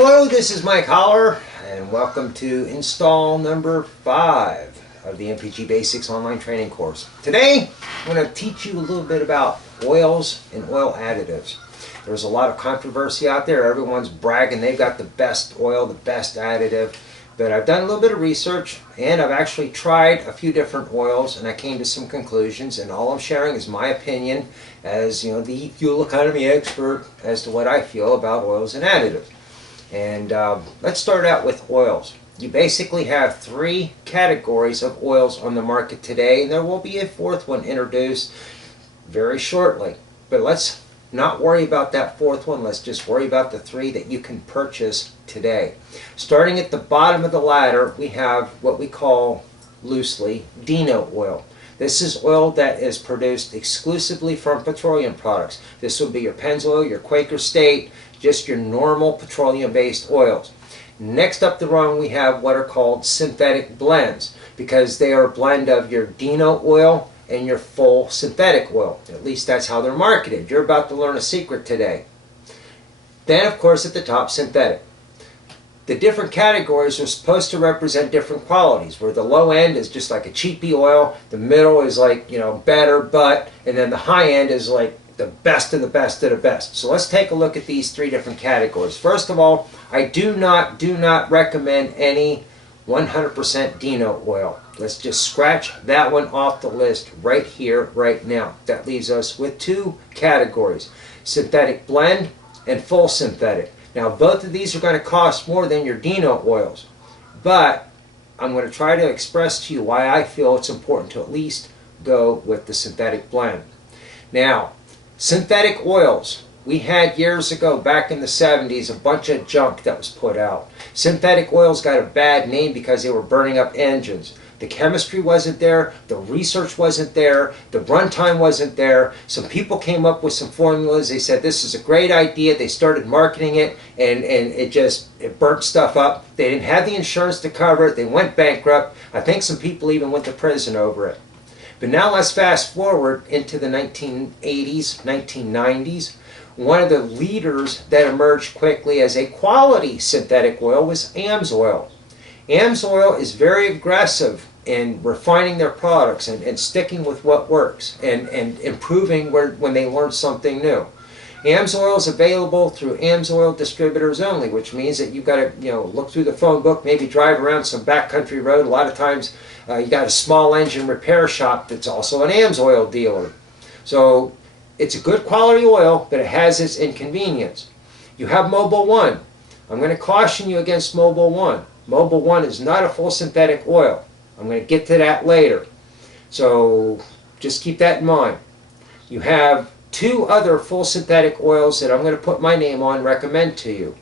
Hello, this is Mike Holler, and welcome to install number 5 of the MPG Basics online training course. Today, I'm going to teach you a little bit about oils and oil additives. There's a lot of controversy out there. Everyone's bragging they've got the best oil, the best additive. But I've done a little bit of research, and I've actually tried a few different oils, and I came to some conclusions, and all I'm sharing is my opinion as, you know, the fuel economy expert as to what I feel about oils and additives. And let's start out with oils. You basically have 3 categories of oils on the market today, and there will be a 4th one introduced very shortly. But let's not worry about that 4th one. Let's just worry about the 3 that you can purchase today. Starting at the bottom of the ladder, we have what we call loosely Dino oil. This is oil that is produced exclusively from petroleum products. This will be your Pennzoil, your Quaker State, just your normal petroleum-based oils. Next up the rung, we have what are called synthetic blends, because they are a blend of your Dino oil and your full synthetic oil. At least that's how they're marketed. You're about to learn a secret today. Then, of course, at the top, synthetic. The different categories are supposed to represent different qualities, where the low end is just like a cheapy oil, the middle is like, you know, better, but, and then the high end is like the best of the best of the best. So let's take a look at these 3 different categories. First of all, I do not recommend any 100% Dino oil. Let's just scratch that one off the list right here, right now. That leaves us with 2 categories, synthetic blend and full synthetic. Now, both of these are going to cost more than your Dino oils, but I'm going to try to express to you why I feel it's important to at least go with the synthetic blend. Now, synthetic oils. We had years ago, back in the 70s, a bunch of junk that was put out. Synthetic oils got a bad name because they were burning up engines. The chemistry wasn't there, the research wasn't there, the runtime wasn't there. Some people came up with some formulas. They said this is a great idea. They started marketing it, and it burnt stuff up. They didn't have the insurance to cover it. They went bankrupt. I think some people even went to prison over it. But now let's fast forward into the 1980s, 1990s. One of the leaders that emerged quickly as a quality synthetic oil was AMSOIL. AMSOIL is very aggressive in refining their products and sticking with what works and improving when they learn something new. AMSOIL is available through AMSOIL distributors only, which means that you've got to, you know, look through the phone book, maybe drive around some backcountry road. A lot of times you got a small engine repair shop that's also an AMSOIL dealer. So it's a good quality oil, but it has its inconvenience. You have Mobil 1. I'm going to caution you against Mobil 1. Mobil 1 is not a full synthetic oil. I'm going to get to that later. So just keep that in mind. You have 2 other full synthetic oils that I'm going to put my name on, recommend to you.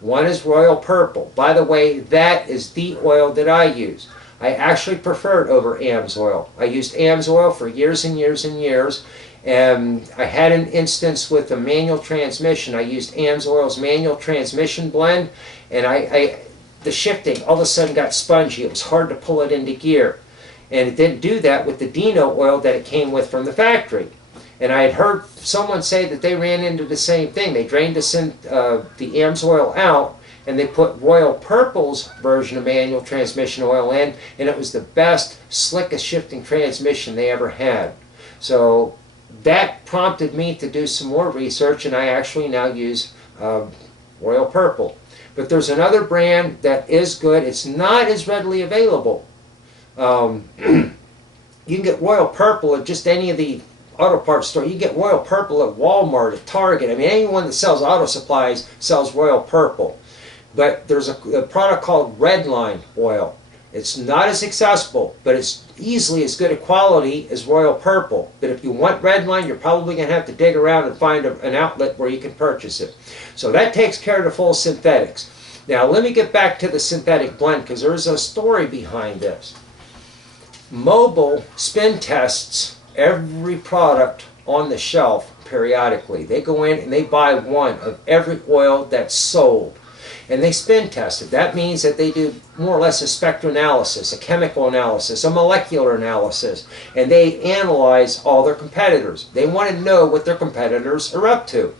One is Royal Purple. By the way, that is the oil that I use. I actually prefer it over AMSOIL. I used AMSOIL for years and years and years. And I had an instance with a manual transmission. I used AMSOIL's manual transmission blend, and the shifting all of a sudden got spongy. It was hard to pull it into gear. And it didn't do that with the Dino oil that it came with from the factory. And I had heard someone say that they ran into the same thing. They drained the AMSOIL out, and they put Royal Purple's version of manual transmission oil in, and it was the best, slickest shifting transmission they ever had. So that prompted me to do some more research, and I actually now use Royal Purple. But there's another brand that is good. It's not as readily available. You can get Royal Purple at just any of the auto parts store. You can get Royal Purple at Walmart, at Target. I mean, anyone that sells auto supplies sells Royal Purple. But there's a product called Redline oil. It's not as accessible, but it's easily as good a quality as Royal Purple. But if you want Redline, you're probably going to have to dig around and find an outlet where you can purchase it. So that takes care of the full synthetics. Now let me get back to the synthetic blend, because there's a story behind this. Mobil spin tests every product on the shelf periodically. They go in and they buy one of every oil that's sold, and they spin test it. That means that they do more or less a spectroanalysis, a chemical analysis, a molecular analysis, and they analyze all their competitors. They want to know what their competitors are up to.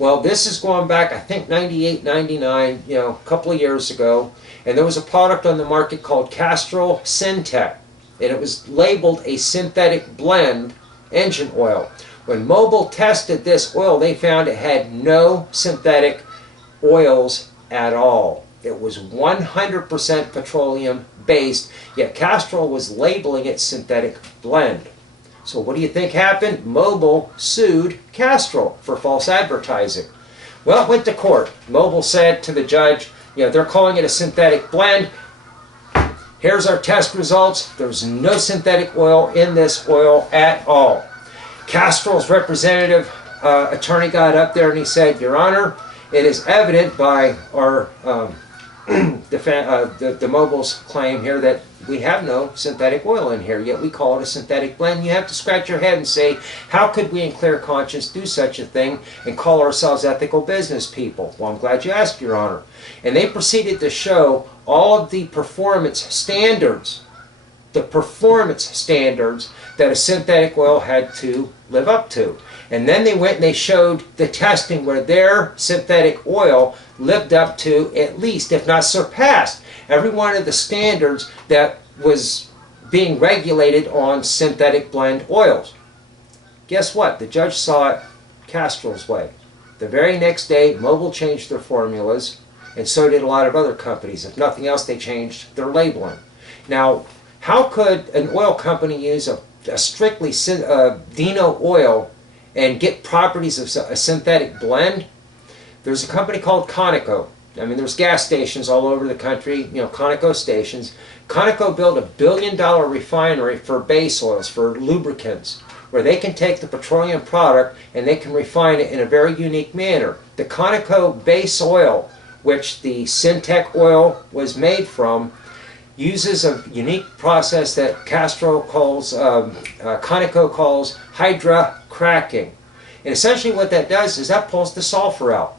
Well, this is going back, I think, 98, 99, a couple of years ago. And there was a product on the market called Castrol Syntec. And it was labeled a synthetic blend engine oil. When Mobil tested this oil, they found it had no synthetic oils at all. It was 100% petroleum based, yet Castrol was labeling it synthetic blend. So what do you think happened? Mobil sued Castrol for false advertising. Well, it went to court. Mobil said to the judge, they're calling it a synthetic blend. Here's our test results. There's no synthetic oil in this oil at all. Castrol's representative attorney got up there and he said, Your Honor, it is evident by our the Mobil's claim here that we have no synthetic oil in here, yet we call it a synthetic blend. You have to scratch your head and say, how could we in clear conscience do such a thing and call ourselves ethical business people? Well, I'm glad you asked, Your Honor. And they proceeded to show all of the performance standards that a synthetic oil had to live up to. And then they went and they showed the testing where their synthetic oil lived up to at least, if not surpassed, every one of the standards that was being regulated on synthetic blend oils. Guess what? The judge saw it Castrol's way. The very next day, Mobil changed their formulas, and so did a lot of other companies. If nothing else, they changed their labeling. Now, how could an oil company use a strictly Dino oil and get properties of a synthetic blend? There's a company called Conoco. I mean, there's gas stations all over the country, Conoco stations. Conoco built $1 billion refinery for base oils, for lubricants, where they can take the petroleum product and they can refine it in a very unique manner. The Conoco base oil, which the Syntec oil was made from, uses a unique process that Conoco calls Hydra Cracking. And essentially what that does is that pulls the sulfur out.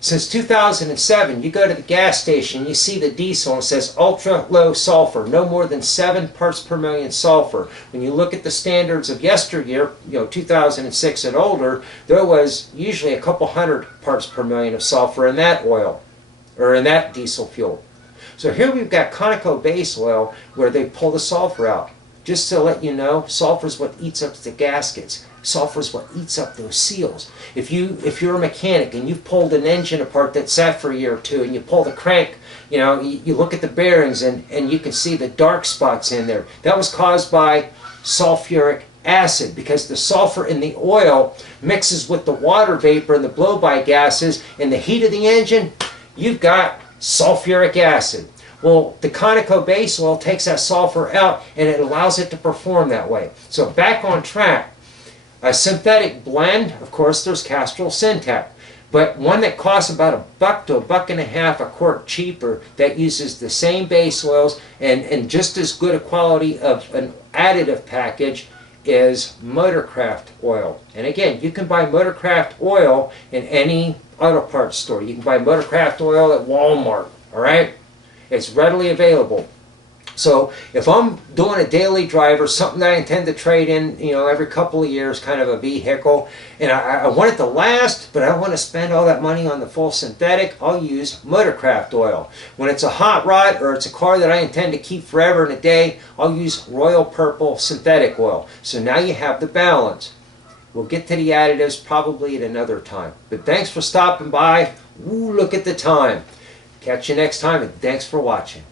Since 2007, you go to the gas station, you see the diesel and it says ultra low sulfur, no more than 7 parts per million sulfur. When you look at the standards of yesteryear, 2006 and older, there was usually a couple hundred parts per million of sulfur in that oil, or in that diesel fuel. So here we've got Conoco base oil where they pull the sulfur out. Just to let you know, sulfur is what eats up the gaskets. Sulfur is what eats up those seals. If you're a mechanic and you've pulled an engine apart that sat for a year or two and you pull the crank, you look at the bearings and you can see the dark spots in there. That was caused by sulfuric acid, because the sulfur in the oil mixes with the water vapor and the blow-by gases. In the heat of the engine, you've got sulfuric acid. Well, the Conoco base oil takes that sulfur out and it allows it to perform that way. So back on track. A synthetic blend, of course, there's Castrol Syntec, but one that costs about $1 to $1.50 a quart cheaper, that uses the same base oils and just as good a quality of an additive package, is Motorcraft Oil. And again, you can buy Motorcraft Oil in any auto parts store. You can buy Motorcraft Oil at Walmart, all right? It's readily available. So if I'm doing a daily drive or something that I intend to trade in, every couple of years, kind of a vehicle, and I want it to last, but I don't want to spend all that money on the full synthetic, I'll use Motorcraft Oil. When it's a hot rod or it's a car that I intend to keep forever and a day, I'll use Royal Purple synthetic oil. So now you have the balance. We'll get to the additives probably at another time. But thanks for stopping by. Ooh, look at the time. Catch you next time, and thanks for watching.